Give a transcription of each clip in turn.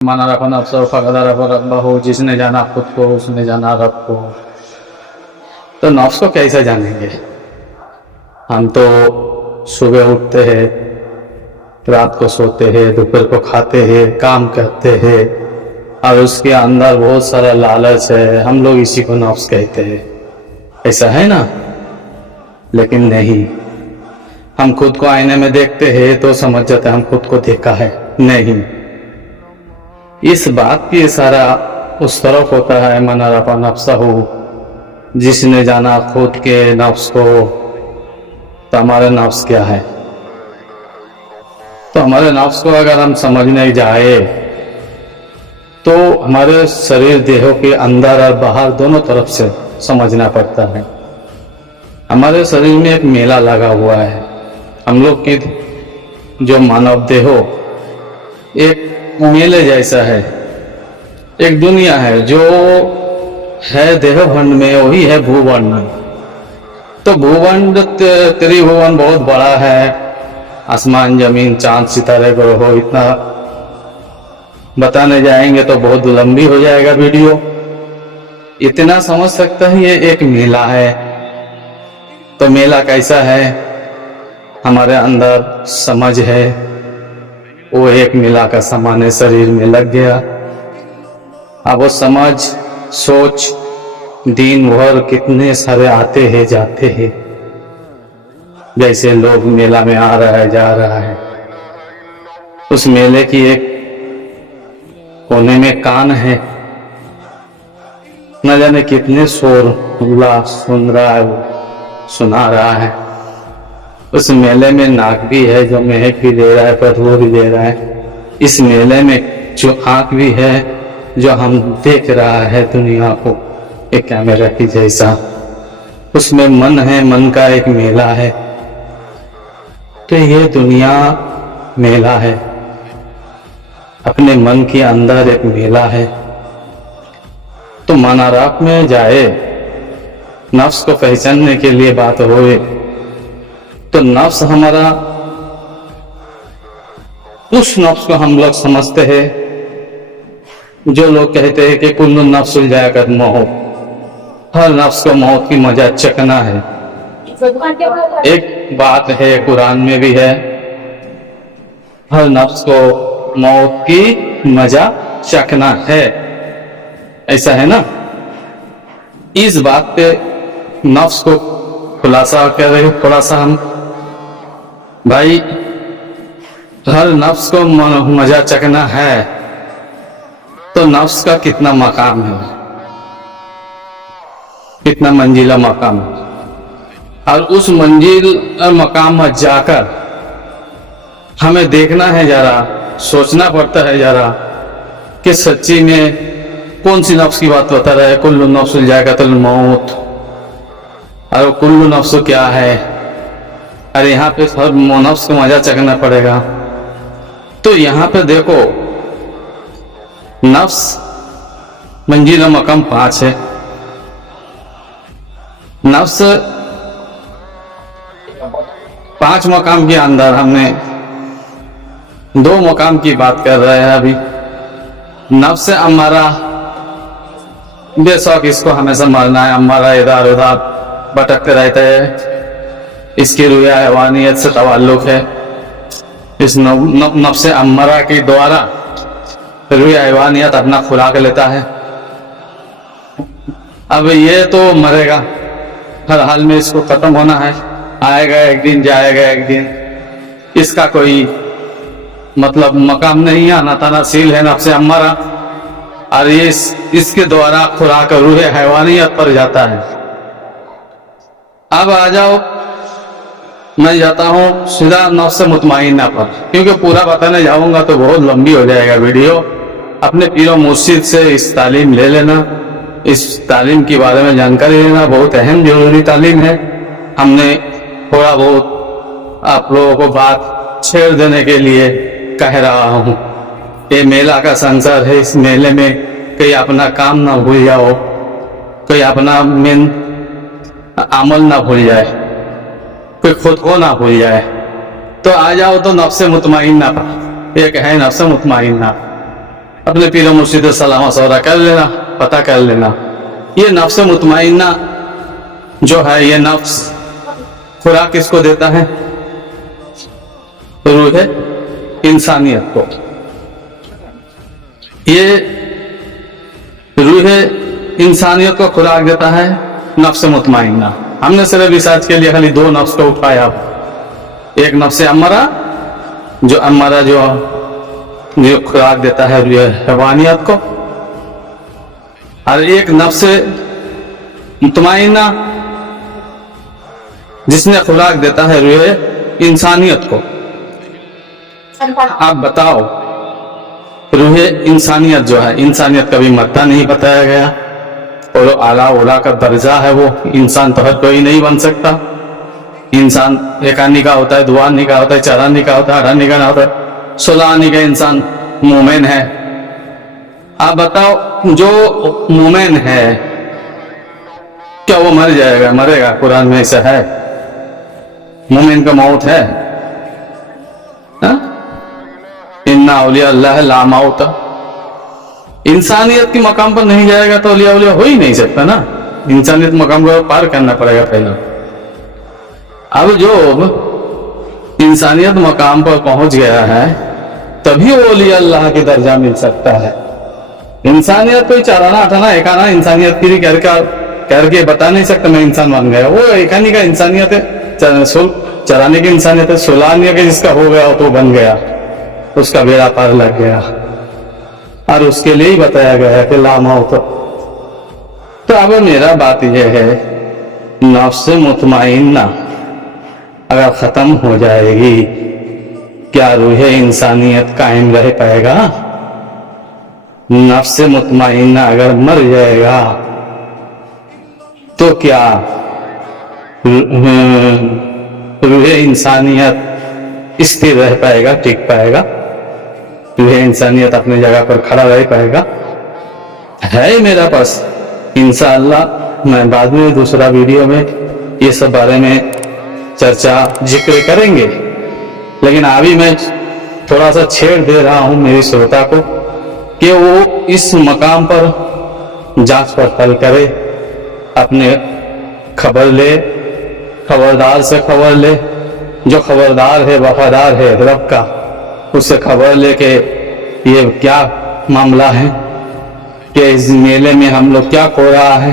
माना रखो नफ्सो फकदा रखो रब्बा हो, जिसने जाना खुद को उसने जाना रब को। तो नफ्स को कैसे जानेंगे? हम तो सुबह उठते हैं, रात को सोते हैं, दोपहर को खाते हैं, काम करते हैं और उसके अंदर बहुत सारा लालच है। हम लोग इसी को नफ्स कहते हैं, ऐसा है ना? लेकिन नहीं, हम खुद को आईने में देखते हैं तो समझ जाते हैं हम खुद को देखा है। नहीं, इस बात की इशारा उस तरफ होता है, मन रफा नफ्सा हो, जिसने जाना खुद के नफ्स को। तो हमारा नफ्स क्या है? तो हमारे नफ्स को अगर हम समझने जाए तो हमारे शरीर देहों के अंदर और बाहर दोनों तरफ से समझना पड़ता है। हमारे शरीर में एक मेला लगा हुआ है। हम लोग की जो मानव देहो एक मेले जैसा है, एक दुनिया है जो है देहभंड में, वही है भूवंड। तो भूवंड त्रिभुवन बहुत बड़ा है, आसमान जमीन चांद सितारे ग्रहों, इतना बताने जाएंगे तो बहुत लंबी हो जाएगा वीडियो। इतना समझ सकता है ये एक मेला है। तो मेला कैसा है? हमारे अंदर समझ है, वो एक मेला का सामान है, शरीर में लग गया। अब वो समझ सोच दिन भर कितने सारे आते हैं जाते हैं। जैसे लोग मेला में आ रहा है जा रहा है, उस मेले की एक कोने में कान है, न जाने कितने शोर हुल्ला सुन रहा है, वो सुना रहा है। उस मेले में नाक भी है जो महक भी दे रहा है, बदबू भी दे रहा है। इस मेले में जो आंख भी है जो हम देख रहा है दुनिया को एक कैमरा की जैसा। उसमें मन है, मन का एक मेला है। तो ये दुनिया मेला है, अपने मन के अंदर एक मेला है। तो मनारात में जाए, नफ्स को पहचानने के लिए बात होए तो नफ्स हमारा, उस नफ्स को हम लोग समझते हैं जो लोग कहते हैं कि कुल्लु नफ्सुल जायकत मौत, हर नफ्स को मौत की मजा चखना है। एक बात है कुरान में भी है, हर नफ्स को मौत की मजा चखना है, ऐसा है ना? इस बात पे नफ्स को खुलासा कर रहे, थोड़ा सा हम भाई, हर नफ्स को मजा चखना है तो नफ्स का कितना मकाम है, कितना मंजिला मकाम है। और उस मंजिल मकाम में जाकर हमें देखना है, जरा सोचना पड़ता है जरा कि सच्ची में कौन सी नफ्स की बात बता रहा है। कुल्लु नफ्सुल जायकातुल मौत, और कुल्लु नफ्स क्या है? अरे यहाँ पे हर नफ्स को मजा चखना पड़ेगा। तो यहाँ पे देखो, नफ्स मंजिल मकाम 5 है। नफ्स 5 मकाम के अंदर हमने 2 मकाम की बात कर रहे हैं अभी। नफ्स अम्मारा, बेशक इसको हमेशा मारना है, अम्मारा इधर उधर भटकते रहते हैं, इसकी रुया हैवानियत से ताल्लुक है। इस नफ्स अम्मारा के द्वारा रुया हैवानियत अपना खुराक लेता है। अब ये तो मरेगा, हर हाल में इसको खत्म होना है, आएगा एक दिन जाएगा एक दिन, इसका कोई मतलब मकाम नहीं है, अनातानासील है नफ्स अम्मारा। और ये इसके द्वारा खुराक रूह हैवानियत पर जाता है। अब आ जाओ, मैं जाता हूँ सीधा नफ्स मुतमइन्ना पर, क्योंकि पूरा बताने जाऊंगा तो बहुत लंबी हो जाएगा वीडियो। अपने पीरो मुर्शिद से इस तालीम ले लेना, इस तालीम के बारे में जानकारी लेना, बहुत अहम जरूरी तालीम है। हमने थोड़ा बहुत आप लोगों को बात छेड़ देने के लिए कह रहा हूँ। ये मेला का संसार है, इस मेले में कहीं अपना काम ना भूल जाओ, कोई अपना मेन अमल ना भूल जाए, कोई खुद को ना भूल जाए। तो आ जाओ तो नफ्स मुतमइन्ना पर, एक है नफ्स मुतमइन्ना। अपने पीर मुर्शिद से सलाह मशवरा कर लेना, पता कर लेना। ये नफ्स मुतमइन्ना जो है, ये नफ्स खुराक किसको देता है? रूह इंसानियत को। ये रूह इंसानियत को खुराक देता है नफ्स मुतमइन्ना। हमने सिर्फ रिसर्च के लिए खाली 2 नफ्स को उठाया। एक नफ्स अम्मारा जो खुराक देता है हैवानियत को, और एक नफ्स मुतमइन्ना जिसने खुराक देता है रूह इंसानियत को। आप बताओ, रूह इंसानियत जो है, इंसानियत कभी मरता नहीं बताया गया, और आला ओला का दर्जा है वो। इंसान तो हर कोई नहीं बन सकता। इंसान 1 आने का होता है, 2 आने का होता है, 4 आने का होता है, 8 आने का होता है, 16 आने का इंसान मोमेन है। आप बताओ, जो मोमेन है क्या वो मर जाएगा? मरेगा? कुरान में ऐसा है? मोमेन का मौत है? इन्ना औलिया अल्लाह ला मौत। इंसानियत के मकाम पर नहीं जाएगा तो औलिया औलिया हो ही नहीं सकता ना। इंसानियत मकाम को पार करना पड़ेगा पहले। अब जो इंसानियत मकाम पर पहुंच गया है तभी वो औलिया अल्लाह के दर्जा मिल सकता है। इंसानियत कोई 4 आना 8 आना 1 आना इंसानियत की करके बता नहीं सकता मैं इंसान बन गया। वो 1 आने का इंसानियत है, 4 आने की इंसानियत है, 16 आने का जिसका हो गया तो बन गया, उसका बेड़ा पार लग गया। और उसके लिए ही बताया गया है कि ला मौत। तो अब मेरा बात यह है, नफ्स मुतमइन्ना अगर खत्म हो जाएगी, क्या रूह इंसानियत कायम रह पाएगा? नफ्स मुतमइन्ना अगर मर जाएगा तो क्या रूह इंसानियत स्थिर रह पाएगा, टिक पाएगा? रूह इंसानियत अपनी जगह पर खड़ा रह पाएगा? है मेरा पास इंशाअल्लाह। मैं बाद में दूसरा वीडियो में ये सब बारे में चर्चा जिक्र करेंगे, लेकिन अभी मैं थोड़ा सा छेड़ दे रहा हूं मेरी श्रोता को कि वो इस मकाम पर जांच पड़ताल करे, अपने खबर ले, खबरदार से खबर ले। जो खबरदार है, वफादार है रब का, उससे खबर लेके ये क्या मामला है कि इस मेले में हम लोग क्या खो रहा है।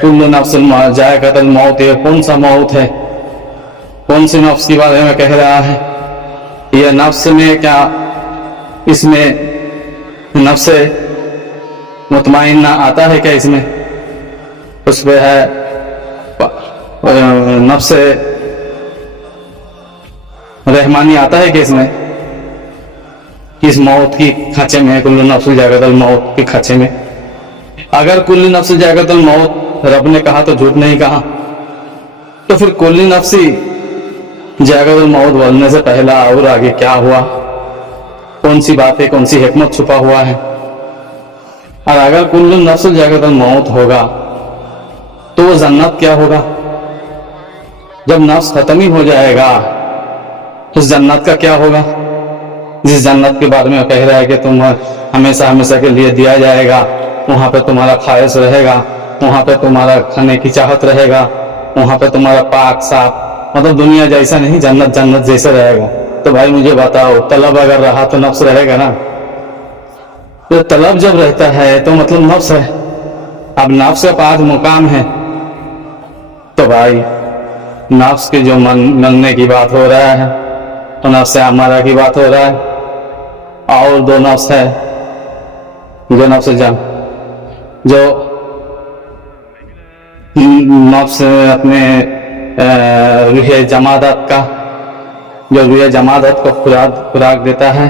कुल्लु नफ्सिन जायक़तुल मौत, ये कौन सा मौत है? कौन सी नफ्स के बारे में कह रहा है? ये नफ्स में क्या, इसमें नफ्स मुतमइन्ना आता है क्या? इसमें उसमें है नफ्स रहमानी आता है कि इसमें? इस मौत की खांचे में, कुल्लु नफ्स जायक़तुल मौत के खांचे में। अगर कुल्लु नफ्स जायक़तुल मौत रब ने कहा तो झूठ नहीं कहा, तो फिर कुल्लु नफ्सी जायक़तुल मौत बोलने से पहला और आगे क्या हुआ? कौन सी बात है, कौन सी हिकमत छुपा हुआ है? और अगर कुल्लु नफ्स जायक़तुल मौत होगा तो वो जन्नत क्या होगा? जब नफ्स खत्म ही हो जाएगा तो जन्नत का क्या होगा? जिस जन्नत के बारे में कह रहा है कि तुम हमेशा हमेशा के लिए दिया जाएगा, वहां पे तुम्हारा ख्वाहिश रहेगा, वहां पे तुम्हारा खाने की चाहत रहेगा, वहां पे तुम्हारा पाक साफ, मतलब दुनिया जैसा नहीं, जन्नत जन्नत जैसा रहेगा। तो भाई मुझे बताओ, तलब अगर रहा तो नफ्स रहेगा ना? तो तलब जब रहता है तो मतलब नफ्स है। अब नफ्स के पास मुकाम है तो भाई नफ्स के जो मनने की बात हो रहा है तो नफ्स अम्मारा की बात हो रहा है, और 2 नफ्स है, जो नफ्स जो नफ्स अपने रूह जमादत का, जो रूह जमादत को खुराक देता है,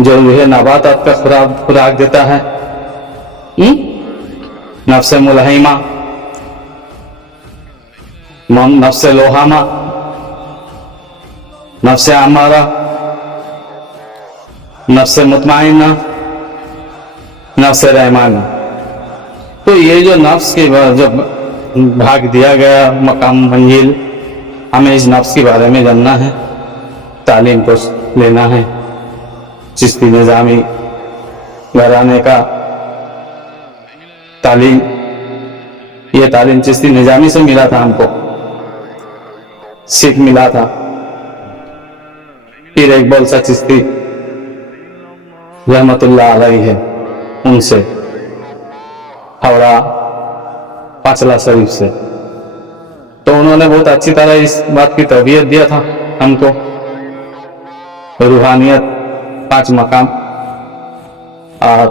जो रूह नबातात का खुराक देता है, नफ्स मुलहिमा, नफ्स लोहामा, नफ्स अम्मारा, नफ्स मुतमइन्ना, नफ्स रहमानी। तो ये जो नफ्स के जब भाग दिया गया मकाम मंजिल, हमें इस नफ्स के बारे में जानना है, तालीम को लेना है। चिश्ती निज़ामी घराने का तालीम, ये तालीम चिश्ती निजामी से मिला था हमको, सीख मिला था। पीर इकबाल सा चिश्ती रहमतुल्लाह अलैहि है, उनसे, हावड़ा पांचला शरीफ से। तो उन्होंने बहुत अच्छी तरह इस बात की तरबियत दिया था हमको, रूहानियत, 5 मकाम और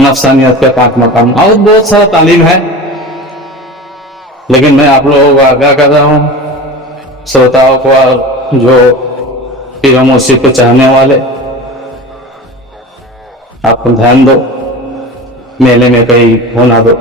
नफसानियत के 5 मकाम, और बहुत सारा तालीम है। लेकिन मैं आप लोगों को आगाह कर रहा हूँ, श्रोताओं को और जो पीर मुर्शिद को चाहने वाले, आप ध्यान दो, मेले में कहीं हो ना दो।